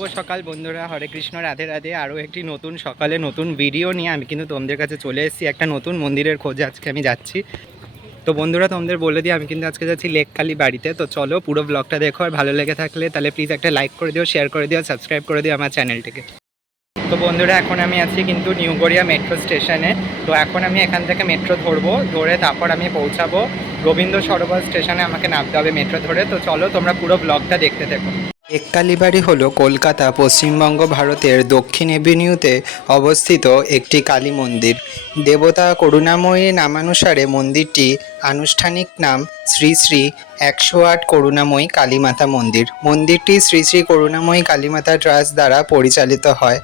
শুভ সকাল বন্ধুরা, হরে কৃষ্ণ, রাধে রাধে। আরও একটি নতুন সকালে নতুন ভিডিও নিয়ে আমি কিন্তু তোমাদের কাছে চলে এসেছি। একটা নতুন মন্দিরের খোঁজে আজকে আমি যাচ্ছি। তো বন্ধুরা, তোমাদের বলে দিই আমি কিন্তু আজকে যাচ্ছি লেককালী বাড়িতে। তো চলো পুরো ব্লগটা দেখো, আর ভালো লেগে থাকলে তাহলে প্লিজ একটা লাইক করে দিও, শেয়ার করে দিও, সাবস্ক্রাইব করে দিও আমার চ্যানেলটিকে। তো বন্ধুরা, এখন আমি আছি কিন্তু নিউ গড়িয়া মেট্রো স্টেশনে। তো এখন আমি এখান থেকে মেট্রো ধরবো, ধরে তারপর আমি পৌঁছাবো রবীন্দ্র সরোবর স্টেশনে। আমাকে নামতে হবে মেট্রো ধরে। তো চলো তোমরা পুরো ব্লগটা দেখতে থাকো। লেককালীবাড়ি হলো কলকাতা, পশ্চিমবঙ্গ, ভারতের দক্ষিণ এভিনিউতে অবস্থিত একটি কালী মন্দির। দেবতা করুণাময়ী নামানুসারে মন্দিরটি আনুষ্ঠানিক নাম শ্রী শ্রী 108 করুণাময়ী কালীমাতা মন্দির। মন্দিরটি শ্রী শ্রী করুণাময়ী কালীমাতা ট্রাস্ট দ্বারা পরিচালিত হয়।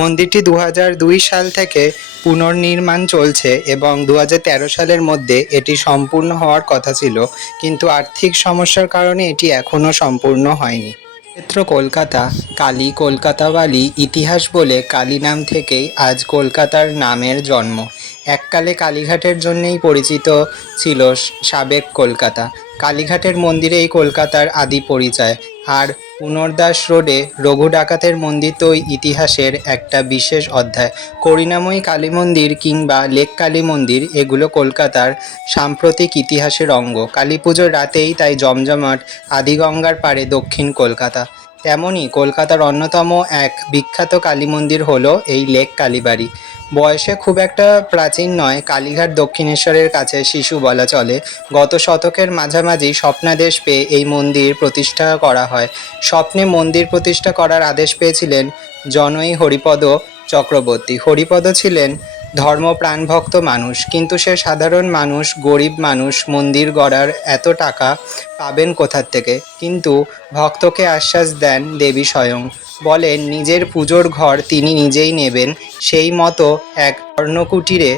মন্দিরটি 2002 সাল থেকে পুনর্নির্মাণ চলছে এবং 2013 সালের মধ্যে এটি সম্পূর্ণ হওয়ার কথা ছিল, কিন্তু আর্থিক সমস্যার কারণে এটি এখনও সম্পূর্ণ হয়নি। ক্ষেত্র কলকাতা, কালী কলকাতাওয়ালি ইতিহাস বলে কালী নাম থেকেই আজ কলকাতার নামের জন্ম। এককালে কালীঘাটের জন্যেই পরিচিত ছিল সাবেক কলকাতা। কালীঘাটের মন্দিরেই কলকাতার আদি পরিচয়। আর পুনর্দাস রোডে রঘু ডাকাতের মন্দির তো ইতিহাসের একটা বিশেষ অধ্যায়। করুণাময়ী কালী মন্দির কিংবা লেক কালী মন্দির, এগুলো কলকাতার সাম্প্রতিক ইতিহাসের অঙ্গ। কালী পুজোর রাতেই তাই জমজমাট আদিগঙ্গার পাড়ে দক্ষিণ কলকাতা। তেমনই কলকাতার অন্যতম এক বিখ্যাত কালী মন্দির হলো এই লেক কালীবাড়ি। বয়সে খুব একটা প্রাচীন নয়, কালীঘাট দক্ষিণেশ্বরের কাছে শিশু বলা চলে। গত শতকের মাঝামাঝি স্বপ্নাদেশ পেয়ে এই মন্দির প্রতিষ্ঠা করা হয়। স্বপ্নে মন্দির প্রতিষ্ঠা করার আদেশ পেয়েছিলেন জনৈ হরিপদ চক্রবর্তী। হরিপদ ছিলেন ধর্মপ্রাণভক্ত মানুষ, কিন্তু সে সাধারণ মানুষ, গরিব মানুষ, মন্দির গড়ার এত টাকা পাবেন কোথার থেকে? কিন্তু ভক্তকে আশ্বাস দেন দেবী স্বয়ং, বলেন নিজের পুজোর ঘর তিনি নিজেই নেবেন। সেই মতো এক কর্ণকুটিরে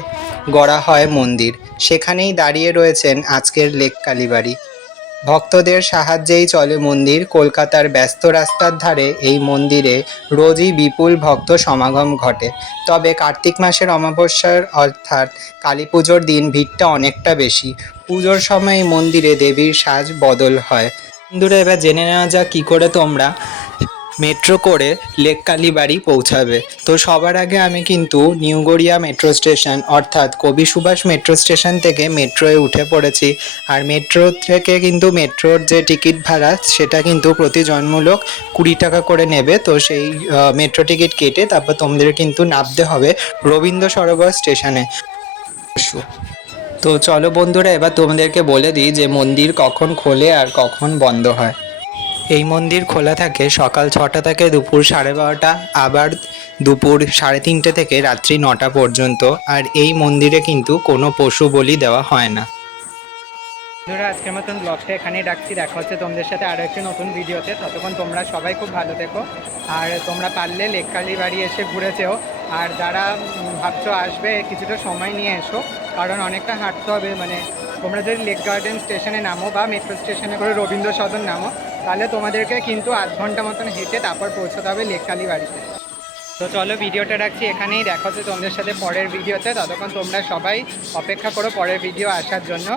গড়া হয় মন্দির। সেখানেই দাঁড়িয়ে রয়েছেন আজকের লেক কালীবাড়ি। ভক্তদের সাহায্যেই চলে মন্দির। কলকাতার ব্যস্ত রাস্তার ধারে এই মন্দিরে রোজই বিপুল ভক্ত সমাগম ঘটে। তবে কার্তিক মাসের অমাবস্যার অর্থাৎ কালী পুজোর দিন ভিড়টা অনেকটা বেশি। পুজোর সময় এই মন্দিরে দেবীর সাজ বদল হয়। বন্ধুরা, এবার জেনে নেওয়া যাক কী করে তোমরা মেট্রো করে লেক কালীবাড়ি পৌঁছাবে। তো সবার আগে আমি কিন্তু নিউ গড়িয়া মেট্রো স্টেশন অর্থাৎ কবি সুভাষ মেট্রো স্টেশন থেকে মেট্রোয় উঠে পড়েছি। আর মেট্রো থেকে কিন্তু মেট্রোর যে টিকিট ভাড়া সেটা কিন্তু প্রতি জনমূলক 20 টাকা করে নেবে। তো সেই মেট্রো টিকিট কেটে তারপর তোমাদের কিন্তু নামতে হবে রবীন্দ্র সরোবর স্টেশনে। তো চলো বন্ধুরা, এবার তোমাদেরকে বলে দিই যে মন্দির কখন খোলে আর কখন বন্ধ হয়। এই মন্দির খোলা থাকে সকাল 6টা থেকে দুপুর 12:30, আবার দুপুর 3:30 থেকে রাত্রি 9টা পর্যন্ত। আর এই মন্দিরে কিন্তু কোনো পশু বলি দেওয়া হয় না। বন্ধুরা, আজকের মতন ব্লগটা এখানেই রাখছি। দেখা হচ্ছে তোমাদের সাথে আরও একটি নতুন ভিডিওতে। ততক্ষণ তোমরা সবাই খুব ভালো থেকো। আর তোমরা পারলে লেক কালীবাড়ি এসে ঘুরেছেও। আর যারা ভাবছো আসবে, কিছুটা সময় নিয়ে এসো, কারণ অনেকটা হাঁটতে হবে। মানে তোমরা যদি লেক গার্ডেন স্টেশনে নামো বা মেট্রো স্টেশনে করে রবীন্দ্র সদন নামো, তাহলে তোমাদেরকে কিন্তু আধ ঘন্টা মতন হেঁটে তারপর পৌঁছতে হবে লেক কালীবাড়িতে। তো চলো ভিডিওটা রাখছি এখানেই। দেখা হচ্ছে তোমাদের সাথে পরের ভিডিওতে। ততক্ষণ তোমরা সবাই অপেক্ষা করো পরের ভিডিও আসার জন্য।